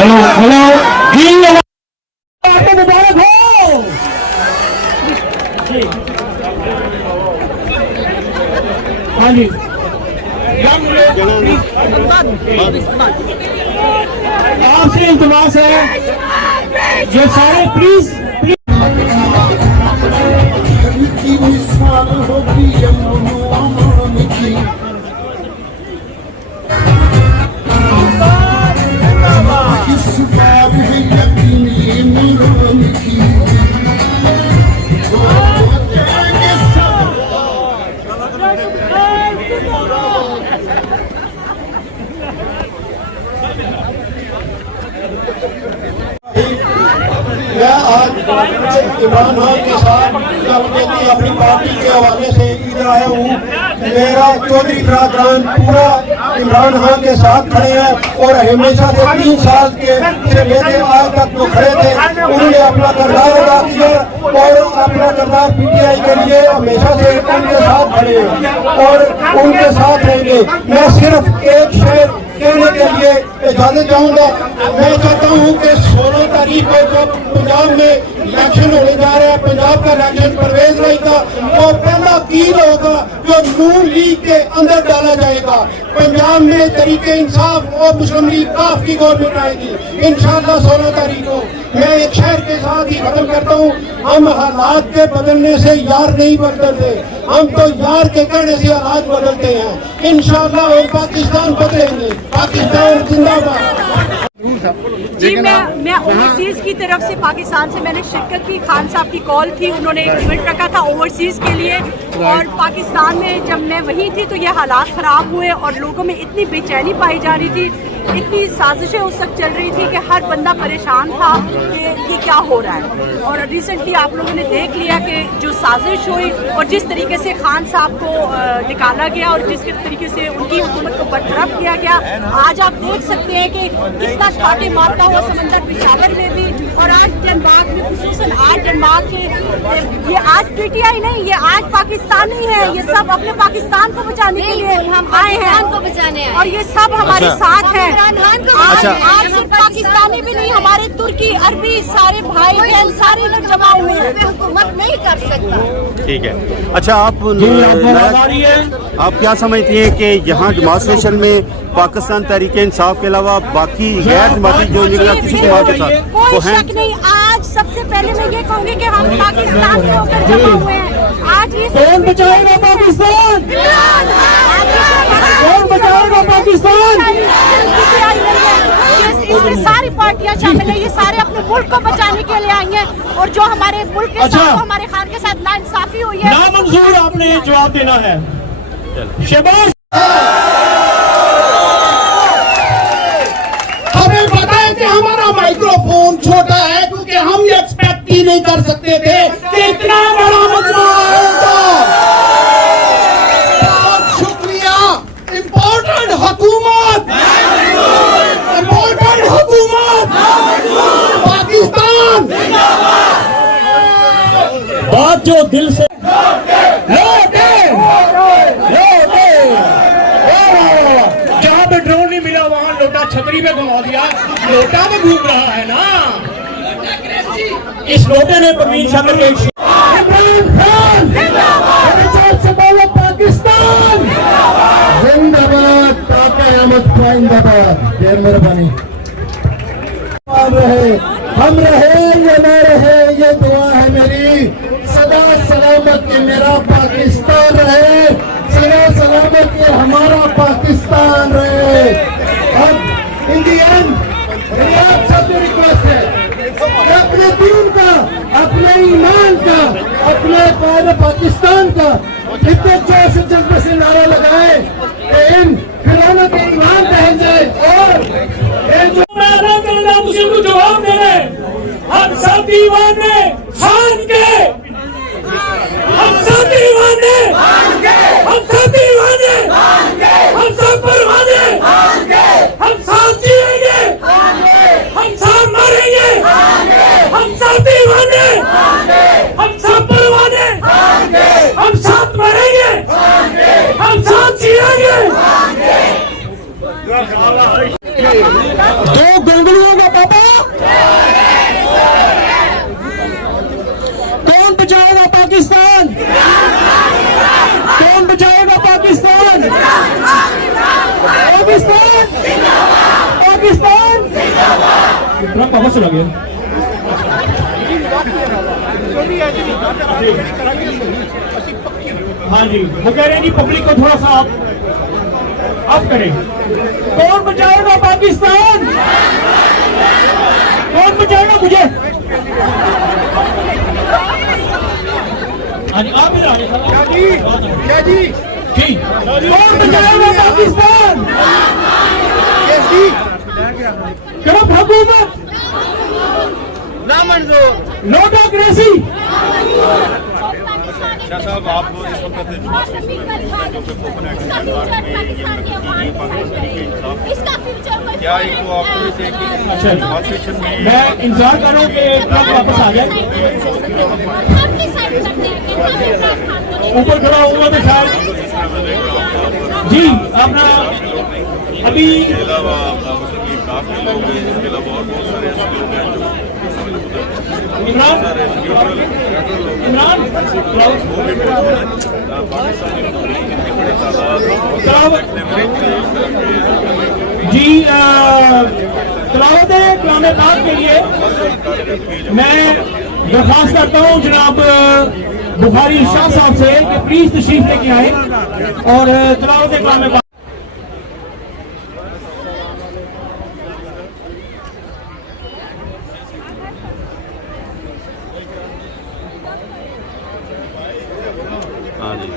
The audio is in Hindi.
हेलो हेलो आपको मुबारक हो। हाँ जी आपसे इल्तिमास है ये सारे प्लीज मैं आज इमरान खान के साथ अपनी पार्टी के हवाले से इधर आया हूँ। मेरा चौधरी बरादरान पूरा इमरान खान के साथ खड़े हैं और हमेशा से 3 साल के से लेकर आज तक जो खड़े थे उन्होंने अपना किरदार अदा किया और अपना किरदार PTI के लिए हमेशा से उनके साथ खड़े हैं और उनके साथ रहेंगे। मैं सिर्फ एक शेर कहने के लिए इजाजत चाहूँगा। मैं चाहता हूँ कि 16 तारीख को जो पंजाब में इलेक्शन होने जा रहा है, पंजाब का इलेक्शन परवेज राय का, वो पहला कील होगा जो नून लीग के अंदर डाला जाएगा। पंजाब में तरीके इंसाफ और मुस्लिम लीग काफ की गवर्नमेंट आएगी इंशाअल्लाह 16 तारीख को। मैं एक शहर के साथ ही खत्म करता हूँ। हम हालात के बदलने से यार नहीं बदलते, हम तो यार के कहने से हालात बदलते हैं। इंशाअल्लाह हम पाकिस्तान बदलेंगे। पाकिस्तान जिंदाबाद। जी मैं ओवरसीज की तरफ से पाकिस्तान से मैंने शिरकत की। खान साहब की कॉल थी, उन्होंने एक इवेंट रखा था ओवरसीज के लिए और पाकिस्तान में जब मैं वहीं थी तो ये हालात ख़राब हुए और लोगों में इतनी बेचैनी पाई जा रही थी, इतनी साजिशें उस वक्त चल रही थी कि हर बंदा परेशान था कि ये क्या हो रहा है। और रिसेंटली आप लोगों ने देख लिया कि जो साजिश हुई और जिस तरीके से खान साहब को निकाला गया और जिस तरीके से उनकी हुकूमत को बरतरफ किया गया, आज आप देख सकते हैं कि कितना छाटे मारता हुआ समंदर पेशावर में भी और आज जनबाग में खुसूसन 8 जनबाग के ये आज PTI नहीं, ये आज पाकिस्तानी है। ये सब अपने पाकिस्तान को बचाने के लिए हम आए हैं और ये सब हमारे साथ हैं। आज सिर्फ पाकिस्तानी भी नहीं, हमारे तुर्की अरबी सारे भाई बहन सारे लोग जमा हुए हैं। हुकूमत नहीं कर सकता। ठीक है। अच्छा आप क्या समझती हैं कि यहाँ डेमोन्स्ट्रेशन में पाकिस्तान तहरीके इंसाफ के अलावा बाकी गैर जमाती जो किसी जमात के साथ कोई शक नहीं। आज सबसे पहले मैं ये कहूँगी कि हम पाकिस्तान के होकर जमा हुए हैं। आज ये कौन बचाएगा पाकिस्तान? कौन बचाएगा पाकिस्तान? इसमें सारी पार्टियां शामिल है, ये सारे अपने मुल्क को बचाने के लिए आई हैं और जो हमारे मुल्क के साथ हमारे खान के साथ नाइंसाफी हुई है नामंजूर आपने जवाब देना है। शहबाज हमें पता है कि हमारा माइक्रोफोन छोटा है क्योंकि हम ये एक्सपेक्ट ही नहीं कर सकते थे कि इतना बड़ा मजमा आएगा। बहुत शुक्रिया। इम्पोर्टेंट हुकूमत पाकिस्तान बात जो दिल से जहाँ पे ड्रोन नहीं मिला वहाँ लोटा छतरी में घुमा दिया। लोटा में घूम रहा है ना, इस लोटे ने परवीन शक्कर के पाकिस्तान जिंदाबाद, जिंदाबाद। मेहरबानी। हम रहे ये न रहे ये दुआ है मेरी, सदा सलामत के मेरा पाकिस्तान रहे, सदा सलामत के हमारा पाकिस्तान रहे। अब इन दी एंड मेरी आप सबसे रिक्वेस्ट है कि अपने दीन का, अपने ईमान का, अपने प्यारे पाकिस्तान का इतने जोश जज्बे से नारा लगाए कि इन खिलौनों के ईमान रह जाए और जो मुझे को जवाब दे रहे। हम सब दीवाने खान के, हम सब दीवाने, हम सब दीवाने, हम सब परवाने, हम साथ जिएंगे, हम साथ मरेंगे, हम सब दीवाने, हम सब परवाने, हम साथ मरेंगे, हम साथ जिएंगे। दो गोंगलुओं का पापा कौन बचाएगा पाकिस्तान? कौन बचाएगा पाकिस्तान? पाकिस्तान पाकिस्तान पापा चला गया। हाँ जी, वो कह रहे हैं जी पब्लिक को थोड़ा सा आप करें। कौन बचाएगा पाकिस्तान? कौन बचाएगा मुझे? हाँ जी, आप इधर आइए। क्या जी? जी, कौन बचाएगा पाकिस्तान? करप्ट हुकूमत, ना मंजूर, नो डेमोक्रेसी। साहब आप इसका फ्यूचर क्या मैं इंतजार कर रहा हूँ कि ट्रक वापस आ जाए। ऊपर खड़ा हुआ तो शायद जी अपना अभी इमरान जी तलावत कलाम पाक के लिए मैं दरख्वास्त करता हूँ जनाब बुखारी शाह साहब से कि प्लीज तशरीफ लेके आए और तलावत कलाम पाक। हाँ जी।